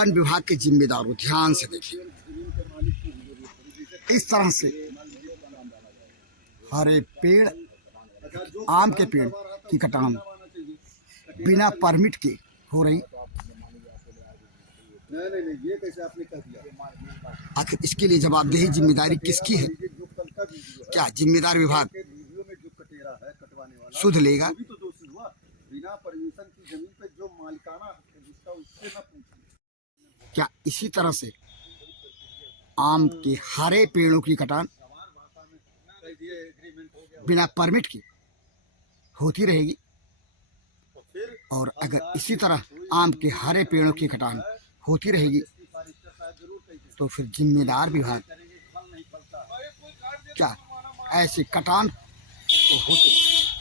One विभाग के जिम्मेदारों ध्यान से देखिए, इस तरह से हरे पेड़, आम के पेड़ की कटान बिना परमिट के हो रही। नहीं, ये कैसे आपने कह दिया? आखिर इसके लिए जवाबदेही जिम्मेदारी किसकी है? क्या जिम्मेदार विभाग सुध लेगा? बिना परमिशन की जमीन पे जो मालिकाना है जिसका उससे न पूछिए। क्या इसी तरह से आम के हरे पेड़ों की कटान बिना परमिट के होती रहेगी? और अगर इसी तरह आम के हरे पेड़ों की कटान होती रहेगी तो फिर जिम्मेदार विभाग क्या ऐसे कटान तो होते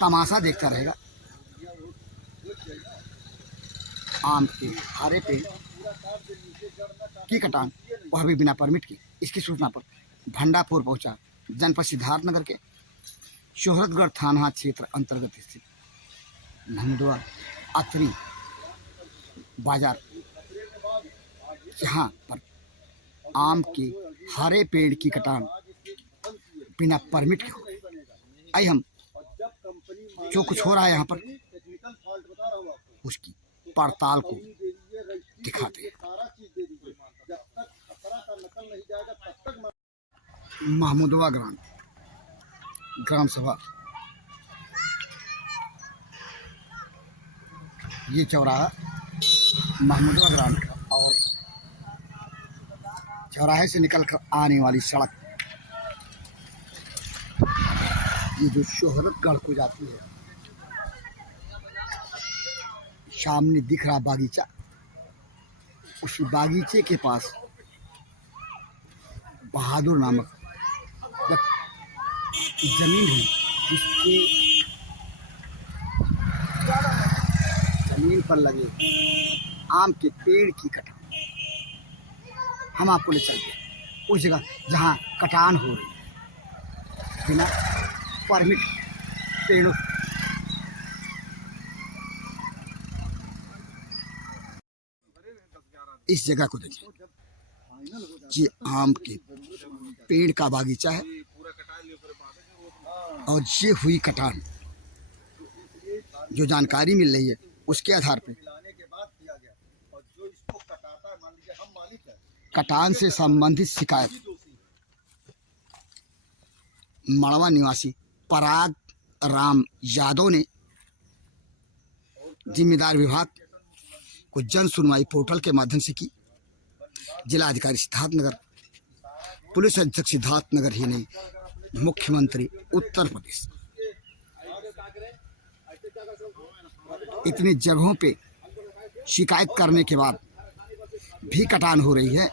तमाशा देखता रहेगा? आम के हरे पेड़ की कटान वह भी बिना परमिट की। इसकी सूचना पर भंडापुर पहुंचा जनपद सिद्धार्थनगर के शोहरतगढ़ थाना क्षेत्र अंतर्गत स्थित महमूदवा अतरी बाजार, जहां पर आम के हरे पेड़ की कटान बिना परमिट के हो गई। आइए हम जो कुछ हो रहा है यहाँ पर उसकी पड़ताल को दिखाते हैं। महमूदवा ग्राम सभा, ये चौराहा महमूदवा ग्राम का और चौराहे से निकल कर आने वाली सड़क ये जो शोहरतगढ़ को जाती है, सामने दिख रहा बागीचा, उस बागीचे के पास बहादुर नामक जमीन है जिसके जमीन पर लगे आम के पेड़ की कटान हम आपको ले चलते हैं उस जगह जहां कटान हो रही है बिना परमिट पेड़ों। इस जगह को देखिए, ये आम के पेड़ का बागीचा है और ये हुई कटान। जो जानकारी मिल रही है उसके आधार पर कटान से संबंधित शिकायत मड़वा निवासी पराग राम यादव ने जिम्मेदार विभाग को जन सुनवाई पोर्टल के माध्यम से की। जिलाधिकारी सिद्धार्थनगर, पुलिस अधीक्षक सिद्धार्थनगर ही नहीं, मुख्यमंत्री उत्तर प्रदेश, इतनी जगहों पे शिकायत करने के बाद भी कटान हो रही है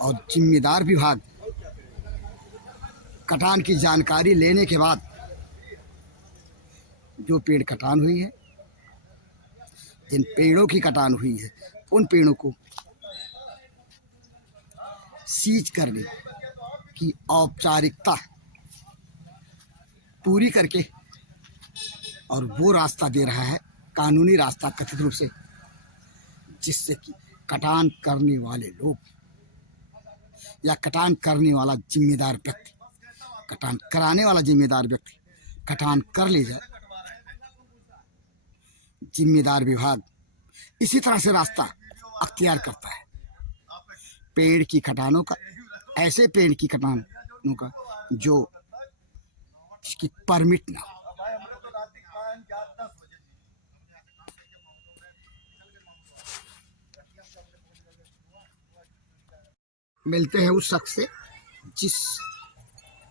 और जिम्मेदार विभाग कटान की जानकारी लेने के बाद जो पेड़ कटान हुई है, जिन पेड़ों की कटान हुई है, उन पेड़ों को सीज करने की औपचारिकता पूरी करके और वो रास्ता दे रहा है, कानूनी रास्ता कथित रूप से, जिससे कि कटान करने वाले लोग या कटान करने वाला जिम्मेदार व्यक्ति, कटान कराने वाला जिम्मेदार व्यक्ति कटान कर ले जाए। जिम्मेदार विभाग इसी तरह से रास्ता अख्तियार करता है पेड़ की कटानों का, ऐसे पेड़ की कटानों का जो जिसकी परमिट ना हो। मिलते हैं उस शख्स से जिस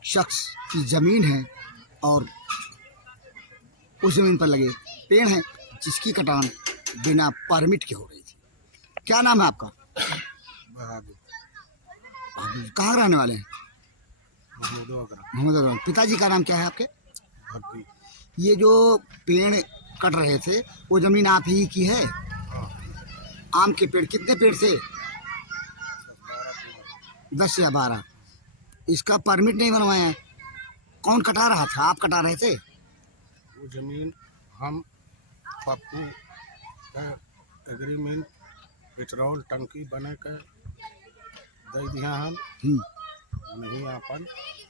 शख्स की जमीन है और उस जमीन पर लगे पेड़ हैं जिसकी कटान बिना परमिट के हो रही थी। क्या नाम है आपका? बहादुर। कहाँ रहने वाले हैं? महमूदवा। पिताजी का नाम क्या है आपके? ये जो पेड़ कट रहे थे वो जमीन आप ही की है? आम के पेड़ कितने पेड़ से? 10 या 12। इसका परमिट नहीं बनवाया है। कौन कटा रहा था? आप कटा रहे थे? वो जमीन हम पप्पू का एग्रीमेंट पेट्रोल टंकी बने के दे दिया हम नहीं अपन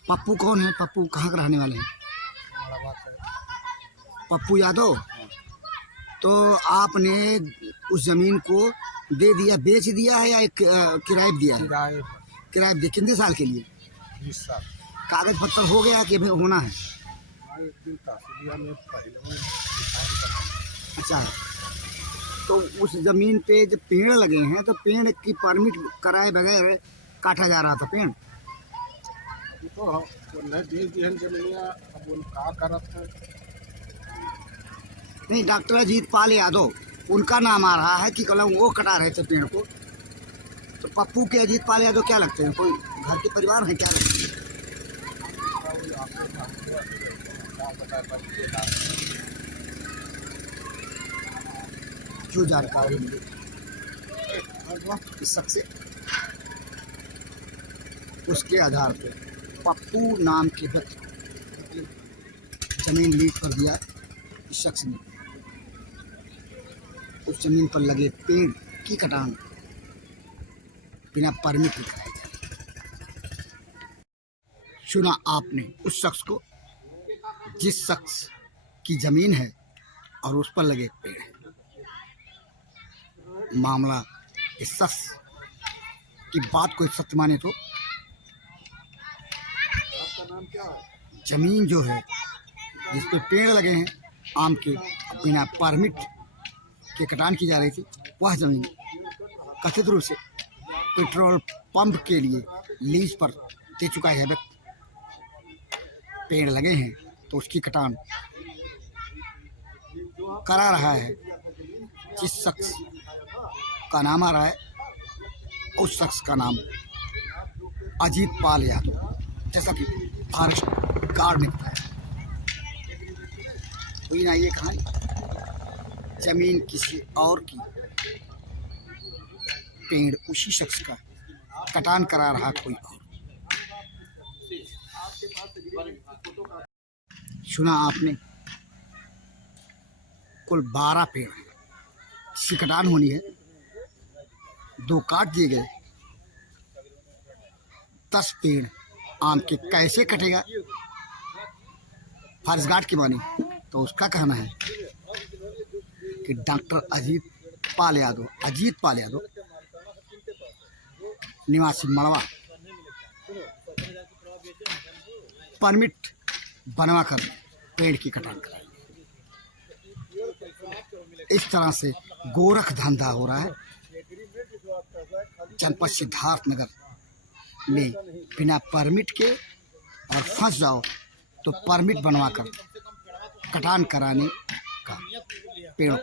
पप्पू कौन है? पप्पू कहाँ के रहने वाले हैं? मड़वा के पप्पू यादव। तो आपने उस जमीन को दे दिया, बेच दिया है या किराए पे दिया है? किराए पर किराए पे दिया। कितने साल के लिए? 20 साल। कागज पत्तर हो गया कि अभी होना है? एक दिन तहसीलिया में पहले में दिखाई पड़ा। अच्छा है। तो उस जमीन पे जब पेड़ लगे हैं तो पेड़ की परमिट कराए बगैर काटा जा रहा था पेड़। अभी तो वो नहीं दे दी है जमीनिया, अब उन का करत है। नहीं, डॉक्टर अजीत पाल यादव उनका नाम आ रहा है कि कल वो कटा रहे थे पेड़ को। तो पप्पू के अजीत पाल यादव क्या लगते हैं? कोई घर के परिवार हैं क्या लगते हैं? जो जानकारी मिली इस शख्स से, उसके आधार पर पप्पू नाम के व्यक्ति जमीन लीज पर दिया। इस शख्स ने उस जमीन पर लगे पेड़ की कटान बिना परमिट के कराई जाए। सुना आपने उस शख्स को, जिस शख्स की जमीन है और उस पर लगे पेड़ हैं। मामला इस शख्स की बात को सत्य माने तो जमीन जो है जिस पे पेड़ लगे हैं आम के, बिना परमिट के कटान की जा रही थी, वह जमीन कथित रूप से पेट्रोल पंप के लिए लीज पर दे चुका है व्यक्ति। पेड़ लगे हैं तो उसकी कटान करा रहा है। जिस शख्स का नाम आ रहा है उस शख्स का नाम अजीत पाल यादव, जैसा कि फॉरेस्ट गार्ड ने बताया। हुई ना ये कहानी, जमीन किसी और की, पेड़ उसी शख्स का, कटान करा रहा कोई और। सुना आपने, कुल 12 पेड़ हैं, इसकी कटान होनी है, 2 काट दिए गए, 10 पेड़ आम के कैसे कटेगा? फॉरेस्ट गार्ड की बानी तो उसका कहना है कि डॉक्टर अजीत पाल यादव निवासी मड़वा परमिट बनवाकर पेड़ की कटान कराएंगे। इस तरह से गोरख धंधा हो रहा है जनपद सिद्धार्थनगर में। बिना परमिट के और फंस जाओ तो परमिट बनवाकर कटान कराने का पेड़।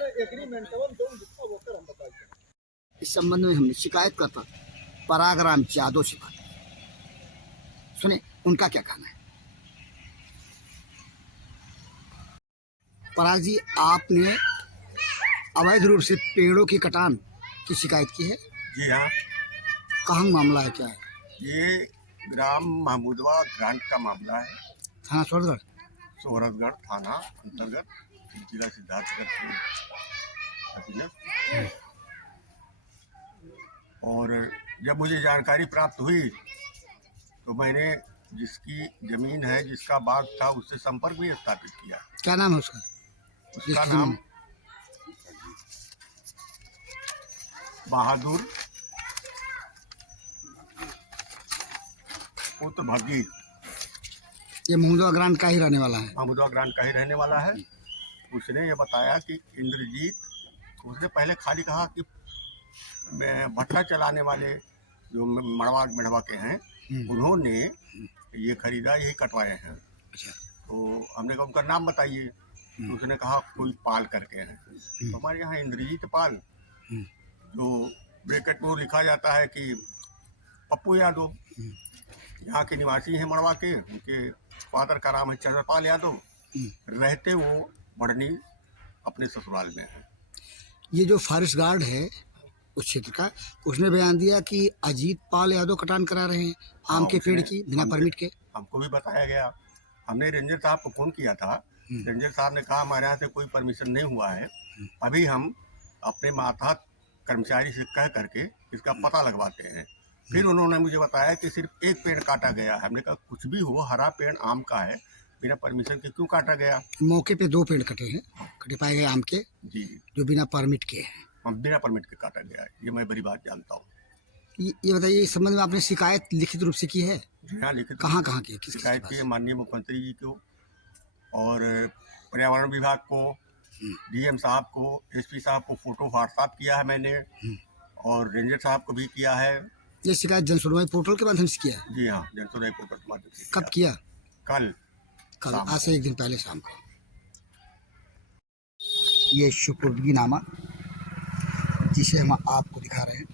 इस संबंध में हमने शिकायतकर्ता परागराम यादव से बात, सुने उनका क्या कहना है। पराग जी, आपने अवैध रूप से पेड़ों की कटान की शिकायत की है? जी हाँ, कहाँ मामला है, क्या है? ये ग्राम महमूदवा ग्रांट का मामला है। थाना सोहरतगढ़ थाना अंतर्गत जिला सिद्धार्थनगर के अधीन। और जब मुझे जानकारी प्राप्त हुई तो मैंने जिसकी जमीन है, जिसका बाग था, उससे संपर्क भी स्थापित किया। क्या नाम है उसका? उसका नाम बहादुर पुत्र भगीर, ये महमूदवा ग्रांट का ही रहने वाला है। महमूदवा ग्रांट का ही रहने वाला है। उसने ये बताया कि इंद्रजीत, उसने पहले खाली कहा कि भट्टा चलाने वाले जो मड़वा के हैं, उन्होंने ये खरीदा, यही कटवाए हैं। अच्छा। तो हमने कहा उनका नाम बताइए, तो उसने कहा कोई पाल करके हैं। तो हमारे यहाँ इंद्रजीत पाल, जो ब्रैकेट में लिखा जाता है कि पप्पू यादव, यहाँ के निवासी हैं मड़वा के। उनके फादर का नाम है चंद्रपाल यादव, रहते वो बढ़नी अपने ससुराल में है। ये जो फॉरेस्ट गार्ड है उस क्षेत्र का, उसने बयान दिया कि अजीत पाल यादव कटान करा रहे हैं आम के पेड़ की बिना परमिट के। हमको भी बताया गया। हमने रेंजर साहब को फ़ोन किया था। रेंजर साहब ने कहा हमारे यहाँ से कोई परमिशन नहीं हुआ है, अभी हम अपने मातहत कर्मचारी से कह करके इसका पता लगवाते हैं। फिर उन्होंने मुझे बताया कि सिर्फ एक पेड़ काटा गया। हमने कहा कुछ भी हो, हरा पेड़ आम का है, बिना परमिशन के क्यों काटा गया? मौके पे 2 पेड़ कटे हैं, कटे पाए गए आम के, जी, जो बिना परमिट के हैं। हम बिना परमिट के काटा गया है, ये मैं बड़ी बात जानता हूँ। ये बताइए, इस संबंध में आपने शिकायत लिखित रूप से की है? जी हाँ, लिखित कहाँ कहाँ की है? किस शिकायत की है माननीय मुख्यमंत्री जी को और पर्यावरण विभाग को, डीएम साहब को, एसपी साहब को फोटो व्हाट्सएप किया है मैंने, और रेंजर साहब को भी किया है। ये शिकायत जन सुनवाई पोर्टल के माध्यम से किया है? जी हाँ, जन सुनवाई पोर्टल के माध्यम से। कब किया? कल शाम आज से 1 दिन पहले शाम को। ये शुक्रनामा जिसे हम आपको दिखा रहे हैं,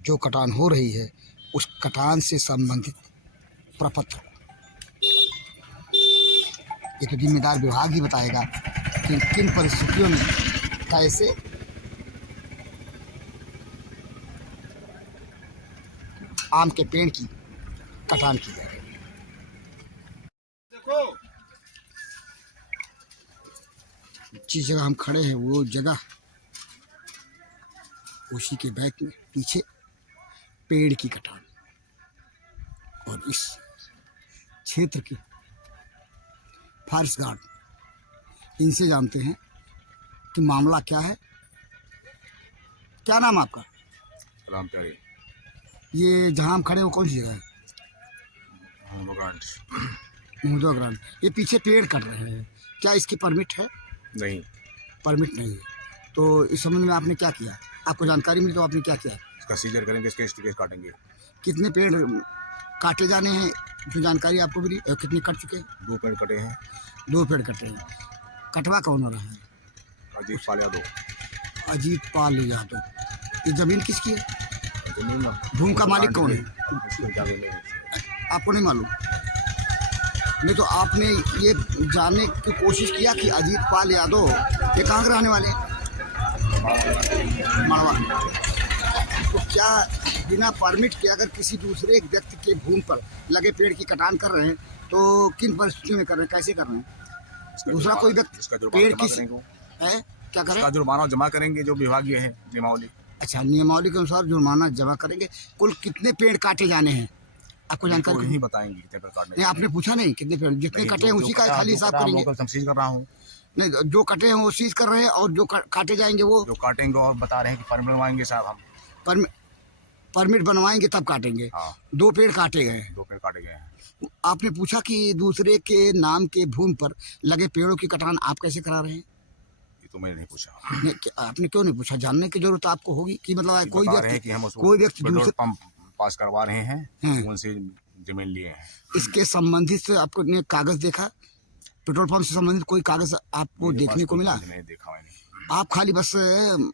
जो कटान हो रही है उस कटान से संबंधित प्रपत्र। ये तो जिम्मेदार विभाग ही बताएगा कि किन परिस्थितियों में कैसे आम के पेड़ की कटान की जा रही है। जिस जगह हम खड़े हैं वो जगह, उसी के बैक में पीछे पेड़ की कटान। और इस क्षेत्र के फॉरेस्ट गार्ड इनसे जानते हैं कि मामला क्या है। क्या नाम आपका? राम प्यारे ये जहाँ हम खड़े हैं वो कौन सी जगह है? मुहदो ग्रांड। ये पीछे पेड़ कट रहे हैं, क्या इसकी परमिट है? नहीं, परमिट नहीं है। तो इस संबंध में आपने क्या किया? आपको जानकारी मिली तो आपने क्या किया? इसका सीजर करेंगे, इसके केस काटेंगे। कितने पेड़ काटे जाने हैं जो जानकारी आपको मिली, और कितने कट चुके हैं? 2 पेड़ कटे हैं। 2 पेड़ कटे हैं। कटवा कौन हो रहा है? अजीत पाल यादव। अजीत पाल यादव। ये जमीन किसकी है? जमीन भूमि का मालिक कौन है? इसमें जाने नहीं। आपको नहीं मालूम? नहीं तो आपने ये जानने की कोशिश किया कि अजीत पाल यादव ये कहाँ के रहने वाले हैं? मड़वा। तो क्या बिना परमिट के अगर किसी दूसरे व्यक्ति के भूमि पर लगे पेड़ की कटान कर रहे हैं तो किन परिस्थितियों में कर रहे हैं, कैसे कर रहे हैं? दूसरा कोई व्यक्ति पेड़ की है क्या करें? इसका जुर्माना जमा करेंगे, जो विभागीय है नियमावली। अच्छा, नियमावली के अनुसार जुर्माना जमा करेंगे। कुल कितने पेड़ काटे जाने हैं आपको जानकारी नहीं बताएंगे कितने पेड़ काटने? नहीं, आपने पूछा नहीं कितने पेड़? जितने कटे हैं उसी का खाली हिसाब करेंगे। तमसीज कर रहा हूँ। नहीं, जो कटे हैं वो सीज कर रहे हैं, और जो काटे जाएंगे वो जो काटेंगे और बता रहे हैं कि परमिट बनवाएंगे साहब हम। परमिट बनवाएंगे तब काटेंगे। हाँ। 2 पेड़ काटे गए हैं। 2 पेड़ काटे गए हैं। आपने पूछा कि दूसरे के नाम के भूमि पर लगे पेड़ों की कटान आप कैसे करा रहे हैं? ये तो मैंने नहीं पूछा। नहीं, आपने क्यों नहीं पूछा? जानने की जरूरत आपको होगी कि मतलब कोई व्यक्ति पेट्रोल पंप पास करवा रहे हैं, उनसे जमीन लिए हैं। इसके संबंधित से आपको ने कागज देखा? पेट्रोल पंप से संबंधित कोई कागज आपको देखने को मिला? नहीं देखा मैंने। आप खाली बस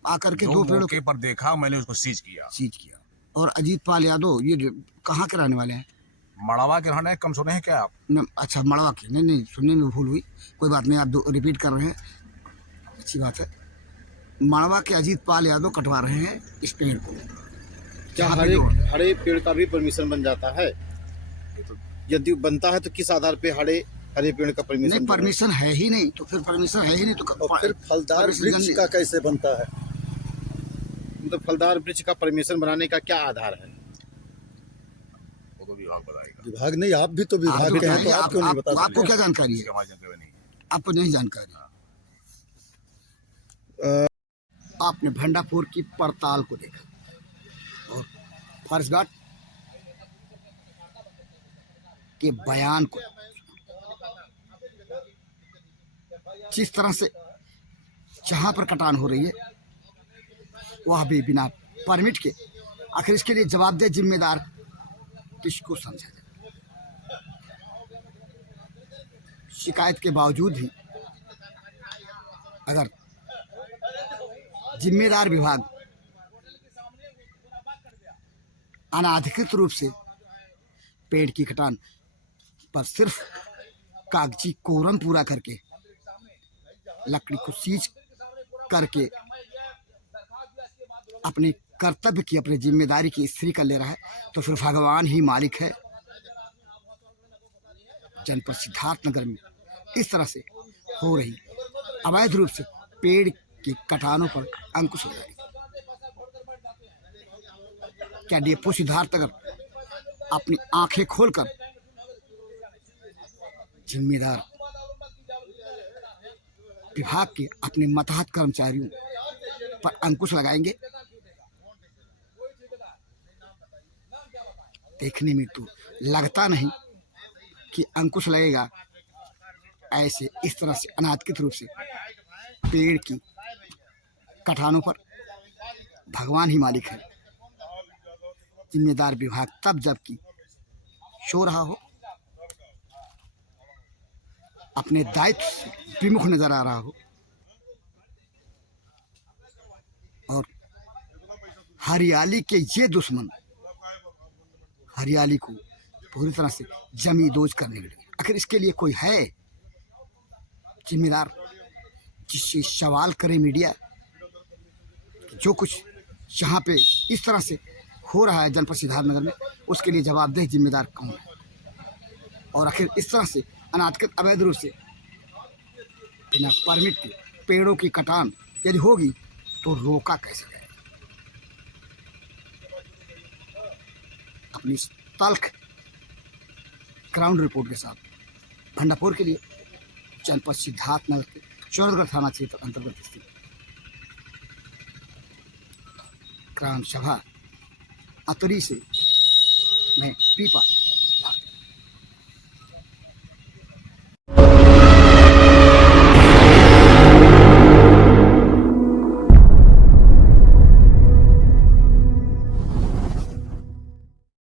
आकर के 2 पेड़ों के पर देखा, मैंने उसको सीज किया। और अजीत पाल यादव ये कहाँ के रहने वाले हैं? मड़वा के रहने। कम सुने हैं क्या आप? अच्छा, मड़वा के। नहीं, सुनने में भूल हुई, कोई बात नहीं, आप रिपीट कर रहे हैं, अच्छी बात है। मड़वा के अजीत पाल यादव कटवा रहे हैं इस पेड़ को। क्या हरे पेड़ का भी परमिशन बन जाता है? यदि बनता है तो किस आधार पे हरे पेड़ का परमिशन? नहीं, परमिशन है ही नहीं तो फिर परमिशन है ही नहीं तो फिर फलदार वृक्ष का कैसे बनता है? मतलब फलदार वृक्ष का परमिशन बनाने का क्या आधार है? वो तो विभाग बताएगा। विभाग नहीं, आप भी तो विभाग के हैं, तो आप क्यों नहीं बता सकते? आपको क्या जानकारी है? आपको नहीं जानकारी। आपने भंडापुर की पड़ताल को देखा और फॉरेस्ट गार्ड के बयान को, जिस तरह से जहां पर कटान हो रही है वह भी बिना परमिट के, आखिर इसके लिए जवाबदेह जिम्मेदार किसको समझा जाए? शिकायत के बावजूद ही अगर जिम्मेदार विभाग अनाधिकृत रूप से पेड़ की कटान पर सिर्फ कागजी कोरम पूरा करके लकड़ी को सीज करके अपने कर्तव्य की, अपनी जिम्मेदारी की स्त्री कर ले रहा है, तो फिर भगवान ही मालिक है। जनपद सिद्धार्थनगर में इस तरह से हो रही अवैध रूप से पेड़ की कटानों पर अंकुश लगाएगी। क्या डिपो सिद्धार्थ नगर अपनी आंखें खोलकर जिम्मेदार विभाग के अपने मतहत कर्मचारियों पर अंकुश लगाएंगे? देखने में तो लगता नहीं कि अंकुश लगेगा। ऐसे इस तरह से अनाधिकृत रूप से पेड़ की कटानों पर भगवान ही मालिक है। जिम्मेदार विभाग तब जबकि सो रहा हो, अपने दायित्व से विमुख नजर आ रहा हो और हरियाली के ये दुश्मन हरियाली को पूरी तरह से जमी दोज करने लगे। आखिर इसके लिए कोई है जिम्मेदार जिससे सवाल करे मीडिया? जो कुछ यहाँ पे इस तरह से हो रहा है जनपद सिद्धार्थ नगर में, उसके लिए जवाबदेह जिम्मेदार कौन है? और आखिर इस तरह से अनाधिकृत अवैध रूप से बिना परमिट के पेड़ों की कटान यदि होगी तो रोका कैसे जाए? अपनी तल्ख ग्राउंड रिपोर्ट के साथ भंडापुर के लिए जनपद सिद्धार्थ नगर के शोहरतगढ़ थाना क्षेत्र अंतर्गत स्थित ग्राम सभा अतरी से मैं पीपा